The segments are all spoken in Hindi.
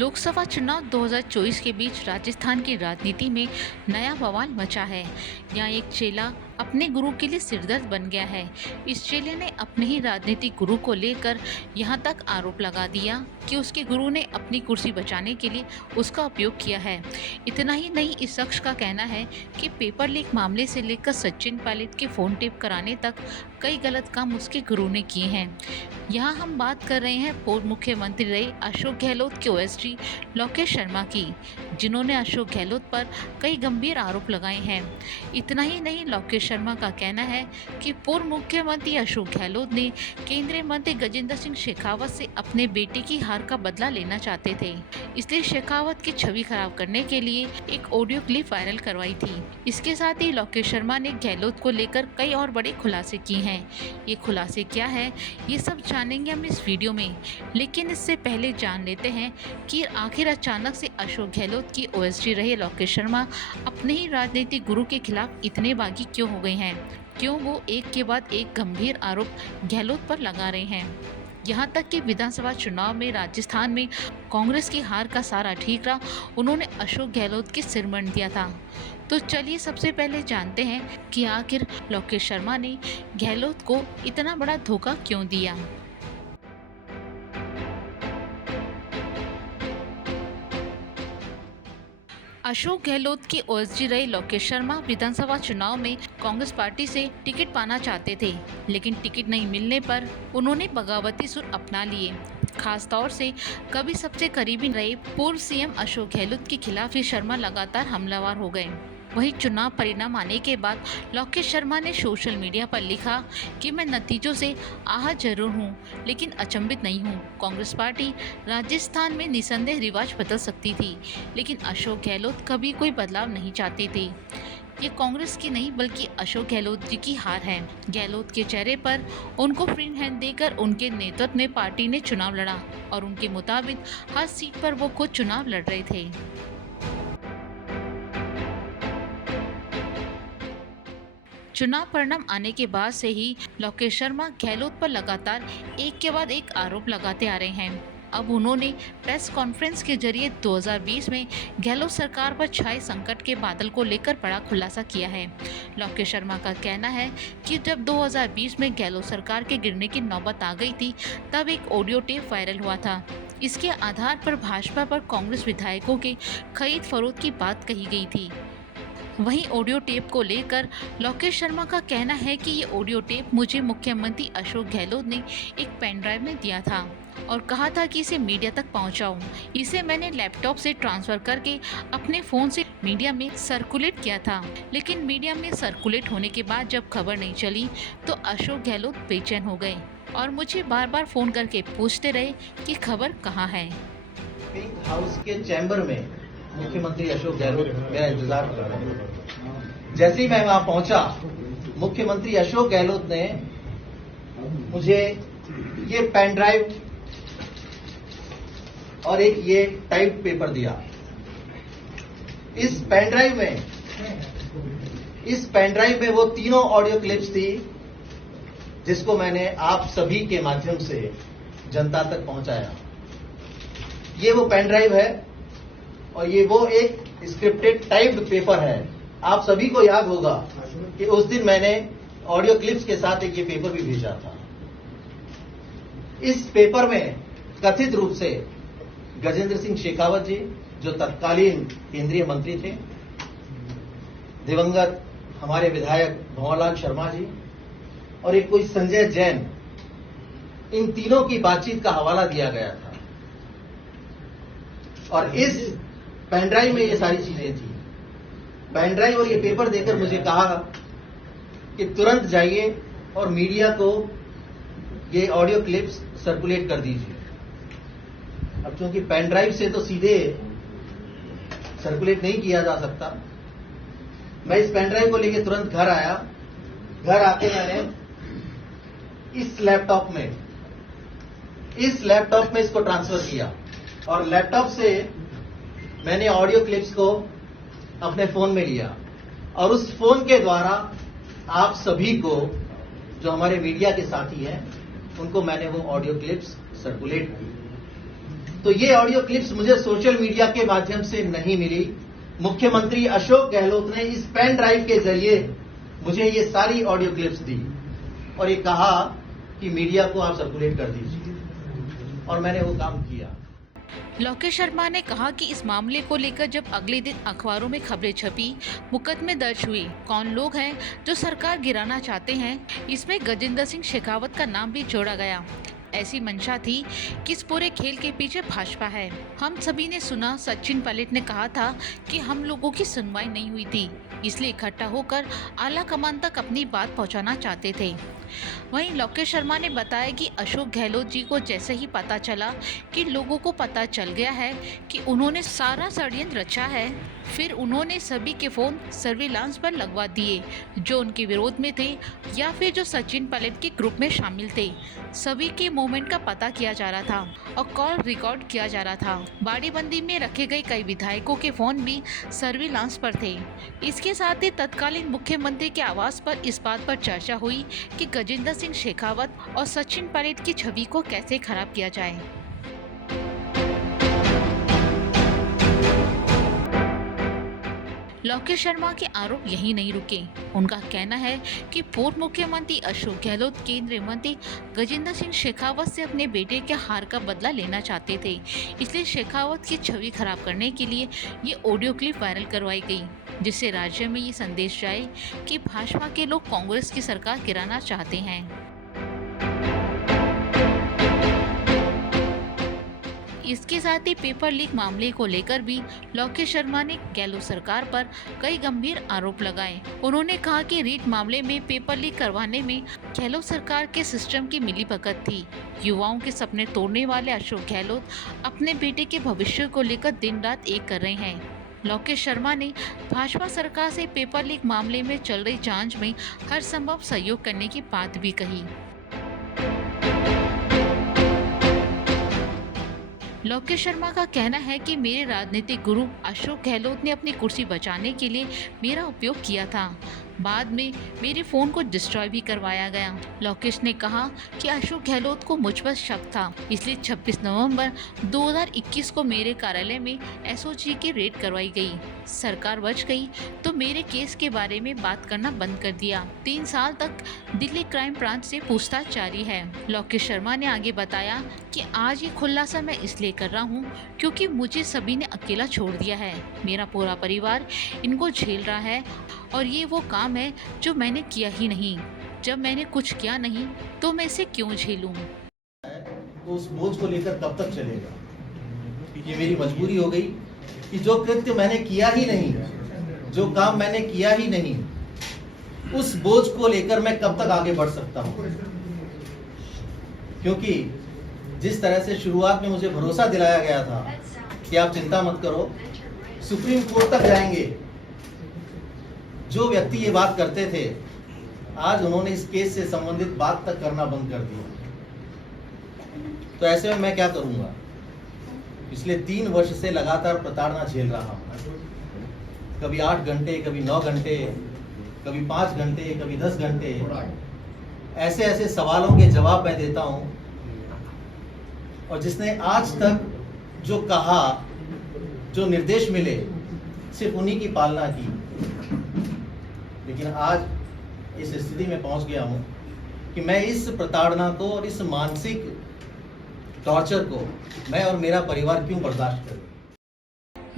लोकसभा चुनाव 2024 के बीच राजस्थान की राजनीति में नया बवाल मचा है। यहाँ एक चेला अपने गुरु के लिए सिरदर्द बन गया है। इस चेले ने अपने ही राजनीतिक गुरु को लेकर यहाँ तक आरोप लगा दिया कि उसके गुरु ने अपनी कुर्सी बचाने के लिए उसका उपयोग किया है। इतना ही नहीं, इस शख्स का कहना है कि पेपर लीक मामले से लेकर सचिन पायलट के फ़ोन टेप कराने तक कई गलत काम उसके गुरु ने किए हैं। यहाँ हम बात कर रहे हैं पूर्व मुख्यमंत्री रहे अशोक गहलोत के ओएसडी लोकेश शर्मा की, जिन्होंने अशोक गहलोत पर कई गंभीर आरोप लगाए हैं। इतना ही नहीं, लोकेश शर्मा का कहना है कि पूर्व मुख्यमंत्री अशोक गहलोत ने केंद्रीय मंत्री गजेंद्र सिंह शेखावत से अपने बेटे की हार का बदला लेना चाहते थे, इसलिए शेखावत की छवि खराब करने के लिए एक ऑडियो क्लिप वायरल करवाई थी। इसके साथ ही लोकेश शर्मा ने गहलोत को लेकर कई और बड़े खुलासे किए हैं। ये खुलासे क्या है, ये सब जानेंगे हम इस वीडियो में, लेकिन इससे पहले जान लेते हैं कि आखिर अचानक से अशोक गहलोत की ओएसडी रहे लोकेश शर्मा अपने ही राजनीतिक गुरु के खिलाफ इतने बागी क्यों हो गए हैं। क्यों वो एक के बाद एक गंभीर आरोप गहलोत पर लगा रहे हैं। यहाँ तक कि विधानसभा चुनाव में राजस्थान में कांग्रेस की हार का सारा ठीकरा उन्होंने अशोक गहलोत के सिर मंड दिया था। तो चलिए सबसे पहले जानते हैं कि आखिर लोकेश शर्मा ने गहलोत को इतना बड़ा धोखा क्यों दिया। अशोक गहलोत के ओएसडी रहे लोकेश शर्मा विधानसभा चुनाव में कांग्रेस पार्टी से टिकट पाना चाहते थे, लेकिन टिकट नहीं मिलने पर उन्होंने बगावती सुर अपना लिए। खास तौर से कभी सबसे करीबी रहे पूर्व सीएम अशोक गहलोत के खिलाफ ही शर्मा लगातार हमलावर हो गए। वहीं चुनाव परिणाम आने के बाद लोकेश शर्मा ने सोशल मीडिया पर लिखा कि मैं नतीजों से आहत जरूर हूं, लेकिन अचंभित नहीं हूं। कांग्रेस पार्टी राजस्थान में निसंदेह रिवाज बदल सकती थी, लेकिन अशोक गहलोत कभी कोई बदलाव नहीं चाहते थे। ये कांग्रेस की नहीं बल्कि अशोक गहलोत जी की हार है। गहलोत के चेहरे पर उनको फ्री हैंड देकर उनके नेतृत्व में पार्टी ने चुनाव लड़ा और उनके मुताबिक हर सीट पर वो खुद चुनाव लड़ रहे थे। चुनाव परिणाम आने के बाद से ही लोकेश शर्मा गहलोत पर लगातार एक के बाद एक आरोप लगाते आ रहे हैं। अब उन्होंने प्रेस कॉन्फ्रेंस के जरिए 2020 में गहलोत सरकार पर छाए संकट के बादल को लेकर बड़ा खुलासा किया है। लोकेश शर्मा का कहना है कि जब 2020 में गहलोत सरकार के गिरने की नौबत आ गई थी, तब एक ऑडियो टेप वायरल हुआ था। इसके आधार पर भाजपा पर कांग्रेस विधायकों के खरीद फरोख्त की बात कही गई थी। वहीं ऑडियो टेप को लेकर लोकेश शर्मा का कहना है कि ये ऑडियो टेप मुझे मुख्यमंत्री अशोक गहलोत ने एक पेन ड्राइव में दिया था और कहा था कि इसे मीडिया तक पहुंचाऊं। इसे मैंने लैपटॉप से ट्रांसफ़र करके अपने फ़ोन से मीडिया में सर्कुलेट किया था, लेकिन मीडिया में सर्कुलेट होने के बाद जब खबर नहीं चली तो अशोक गहलोत बेचैन हो गए और मुझे बार बार फ़ोन करके पूछते रहे कि खबर कहाँ है। पिंक हाउस के चैम्बर में मुख्यमंत्री अशोक गहलोत मेरा इंतजार कर रहे हैं। जैसे ही मैं वहां पहुंचा, मुख्यमंत्री अशोक गहलोत ने मुझे ये पेन ड्राइव और एक ये टाइप पेपर दिया। इस पेन ड्राइव में वो तीनों ऑडियो क्लिप्स थी जिसको मैंने आप सभी के माध्यम से जनता तक पहुंचाया। ये वो पेन ड्राइव है और ये वो एक स्क्रिप्टेड टाइप्ड पेपर है। आप सभी को याद होगा कि उस दिन मैंने ऑडियो क्लिप्स के साथ एक ये पेपर भी भेजा था। इस पेपर में कथित रूप से गजेंद्र सिंह शेखावत जी, जो तत्कालीन केंद्रीय मंत्री थे, दिवंगत हमारे विधायक भंवरलाल शर्मा जी और एक कोई संजय जैन, इन तीनों की बातचीत का हवाला दिया गया था। और इस पेन ड्राइव में ये सारी चीजें थी। पेन ड्राइव और ये पेपर देकर मुझे कहा कि तुरंत जाइए और मीडिया को ये ऑडियो क्लिप्स सर्कुलेट कर दीजिए। अब चूंकि पेन ड्राइव से तो सीधे सर्कुलेट नहीं किया जा सकता, मैं इस पेन ड्राइव को लेकर तुरंत घर आया। घर आके मैंने इस लैपटॉप में इसको ट्रांसफर किया और लैपटॉप से मैंने ऑडियो क्लिप्स को अपने फोन में लिया और उस फोन के द्वारा आप सभी को, जो हमारे मीडिया के साथी हैं, उनको मैंने वो ऑडियो क्लिप्स सर्कुलेट की। तो ये ऑडियो क्लिप्स मुझे सोशल मीडिया के माध्यम से नहीं मिली। मुख्यमंत्री अशोक गहलोत ने इस पेन ड्राइव के जरिए मुझे ये सारी ऑडियो क्लिप्स दी और ये कहा कि मीडिया को आप सर्कुलेट कर दीजिए, और मैंने वो काम किया। लोकेश शर्मा ने कहा कि इस मामले को लेकर जब अगले दिन अखबारों में खबरें छपी, मुकदमे दर्ज हुए, कौन लोग हैं जो सरकार गिराना चाहते हैं, इसमें गजेंद्र सिंह शेखावत का नाम भी जोड़ा गया। ऐसी मंशा थी कि इस पूरे खेल के पीछे भाजपा है। हम सभी ने सुना, सचिन पायलट ने कहा था कि हम लोगों की सुनवाई नहीं हुई थी, इसलिए इकट्ठा होकर आला कमान तक अपनी बात पहुंचाना चाहते थे। वहीं लोकेश शर्मा ने बताया कि अशोक गहलोत जी को जैसे ही पता चला कि लोगों को पता चल गया है कि उन्होंने सारा षड्यंत्र रचा है, फिर उन्होंने सभी के फोन सर्विलांस पर लगवा दिए जो उनके विरोध में थे या फिर जो सचिन पायलट के ग्रुप में शामिल थे। सभी के मूवमेंट का पता किया जा रहा था और कॉल रिकॉर्ड किया जा रहा था। बाड़ीबंदी में रखे गए कई विधायकों के फोन भी सर्विलांस पर थे। इसके साथ ही तत्कालीन मुख्यमंत्री के आवास पर इस बात पर चर्चा हुई कि गजेंद्र सिंह शेखावत और सचिन पायलट की छवि को कैसे खराब किया जाए। लोकेश शर्मा के आरोप यही नहीं रुके। उनका कहना है कि पूर्व मुख्यमंत्री अशोक गहलोत केंद्रीय मंत्री गजेंद्र सिंह शेखावत से अपने बेटे के हार का बदला लेना चाहते थे, इसलिए शेखावत की छवि खराब करने के लिए ये ऑडियो क्लिप वायरल करवाई गई, जिससे राज्य में ये संदेश जाए कि भाजपा के लोग कांग्रेस की सरकार गिराना चाहते हैं। इसके साथ ही पेपर लीक मामले को लेकर भी लोकेश शर्मा ने गहलोत सरकार पर कई गंभीर आरोप लगाए। उन्होंने कहा कि रीट मामले में पेपर लीक करवाने में गहलोत सरकार के सिस्टम की मिलीभगत थी। युवाओं के सपने तोड़ने वाले अशोक गहलोत अपने बेटे के भविष्य को लेकर दिन रात एक कर रहे हैं। लोकेश शर्मा ने भाजपा सरकार से पेपर लीक मामले में चल रही जांच में हर संभव सहयोग करने की बात भी कही। लोकेश शर्मा का कहना है कि मेरे राजनीतिक गुरु अशोक गहलोत ने अपनी कुर्सी बचाने के लिए मेरा उपयोग किया था। बाद में मेरे फ़ोन को डिस्ट्रॉय भी करवाया गया। लोकेश ने कहा कि अशोक गहलोत को मुझ पर शक था, इसलिए 26 नवंबर 2021 को मेरे कार्यालय में एसओजी की रेड करवाई गई। सरकार बच गई तो मेरे केस के बारे में बात करना बंद कर दिया। 3 साल तक दिल्ली क्राइम ब्रांच से पूछताछ जारी है। लोकेश शर्मा ने आगे बताया कि आज ये खुलासा मैं इसलिए कर रहा हूँ क्योंकि मुझे सभी ने अकेला छोड़ दिया है। मेरा पूरा परिवार इनको झेल रहा है और ये वो काम है जो मैंने किया ही नहीं। जब मैंने कुछ किया नहीं तो मैं इसे क्यों झेलूं? तो उस बोझ को लेकर कब तक चलेगा? ये मेरी मजबूरी हो गई कि जो कृत्य मैंने किया ही नहीं, जो काम मैंने किया ही नहीं, उस बोझ को लेकर मैं कब तक आगे बढ़ सकता हूं? क्योंकि जिस तरह से शुरुआत में मुझे भरोसा दिलाया गया था कि आप चिंता मत करो, सुप्रीम कोर्ट तक जाएंगे, जो व्यक्ति ये बात करते थे आज उन्होंने इस केस से संबंधित बात तक करना बंद कर दिया। तो ऐसे में मैं क्या करूंगा? पिछले 3 वर्ष से लगातार प्रताड़ना झेल रहा हूं। कभी 8 घंटे, कभी 9 घंटे, कभी 5 घंटे, कभी 10 घंटे, ऐसे ऐसे सवालों के जवाब मैं देता हूं। और जिसने आज तक जो कहा, जो निर्देश मिले, सिर्फ उन्हीं की पालना की। लेकिन आज इस स्थिति में पहुंच गया हूं कि मैं इस प्रताड़ना को और इस मानसिक टॉर्चर को मैं और मेरा परिवार क्यों बर्दाश्त करें।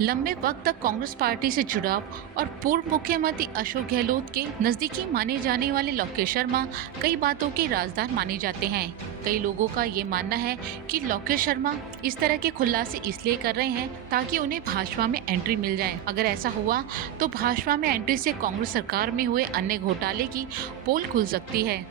लंबे वक्त तक कांग्रेस पार्टी से जुड़ाव और पूर्व मुख्यमंत्री अशोक गहलोत के नजदीकी माने जाने वाले लोकेश शर्मा कई बातों के राजदार माने जाते हैं। कई लोगों का ये मानना है कि लोकेश शर्मा इस तरह के खुलासे इसलिए कर रहे हैं ताकि उन्हें भाजपा में एंट्री मिल जाए। अगर ऐसा हुआ तो भाजपा में एंट्री से कांग्रेस सरकार में हुए अन्य घोटाले की पोल खुल सकती है।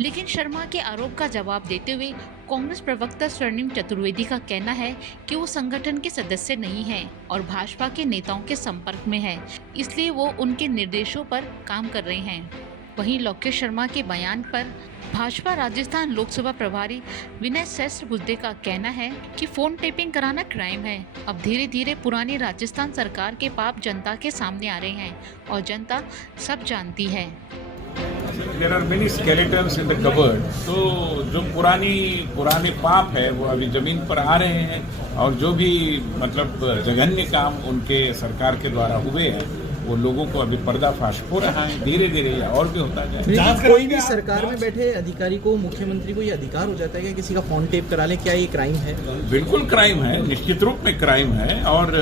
लेकिन शर्मा के आरोप का जवाब देते हुए कांग्रेस प्रवक्ता स्वर्णिम चतुर्वेदी का कहना है कि वो संगठन के सदस्य नहीं हैं और भाजपा के नेताओं के संपर्क में हैं, इसलिए वो उनके निर्देशों पर काम कर रहे हैं। वहीं लोकेश शर्मा के बयान पर भाजपा राजस्थान लोकसभा प्रभारी विनय सहस्त्रबुद्धे का कहना है कि फोन टेपिंग कराना क्राइम है। अब धीरे धीरे पुरानी राजस्थान सरकार के पाप जनता के सामने आ रहे हैं और जनता सब जानती है। There are many skeletons in the cupboard. तो जो पुराने पाप है वो अभी जमीन पर आ रहे हैं, और जो भी मतलब जघन्य काम उनके सरकार के द्वारा हुए हैं वो लोगों को अभी पर्दाफाश हो रहा है, धीरे धीरे या और भी होता जाए। कोई भी सरकार में बैठे अधिकारी को, मुख्यमंत्री को ये अधिकार हो जाता है कि किसी का फोन टेप करा ले, क्या ये क्राइम है? बिल्कुल क्राइम है, निश्चित रूप में क्राइम है। और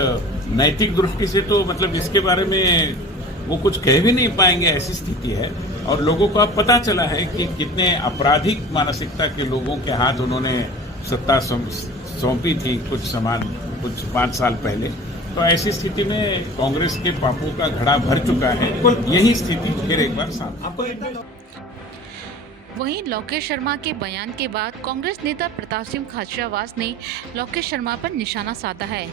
नैतिक दृष्टि से तो मतलब इसके बारे में वो कुछ कह भी नहीं पाएंगे, ऐसी स्थिति है। और लोगों को अब पता चला है कि कितने आपराधिक मानसिकता के लोगों के हाथ उन्होंने सत्ता सौंपी थी कुछ 5 साल पहले। तो ऐसी स्थिति में कांग्रेस के पापों का घड़ा भर चुका है। यही स्थिति फिर एक बार सामने। वहीं लोकेश शर्मा के बयान के बाद कांग्रेस नेता प्रताप सिंह खाचरियावास ने लोकेश शर्मा पर निशाना साधा है।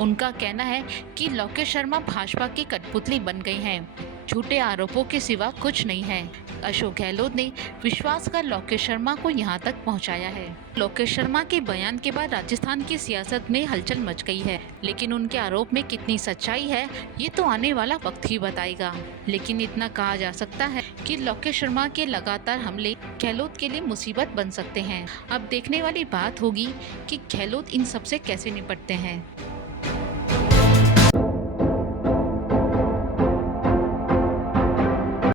उनका कहना है कि लोकेश शर्मा भाजपा की कठपुतली बन गई हैं। झूठे आरोपों के सिवा कुछ नहीं है। अशोक गहलोत ने विश्वास कर लोकेश शर्मा को यहां तक पहुंचाया है। लोकेश शर्मा के बयान के बाद राजस्थान की सियासत में हलचल मच गई है, लेकिन उनके आरोप में कितनी सच्चाई है ये तो आने वाला वक्त ही बताएगा। लेकिन इतना कहा जा सकता है कि लोकेश शर्मा के लगातार हमले गहलोत के लिए मुसीबत बन सकते हैं। अब देखने वाली बात होगी कि गहलोत इन सबसे कैसे निपटते हैं।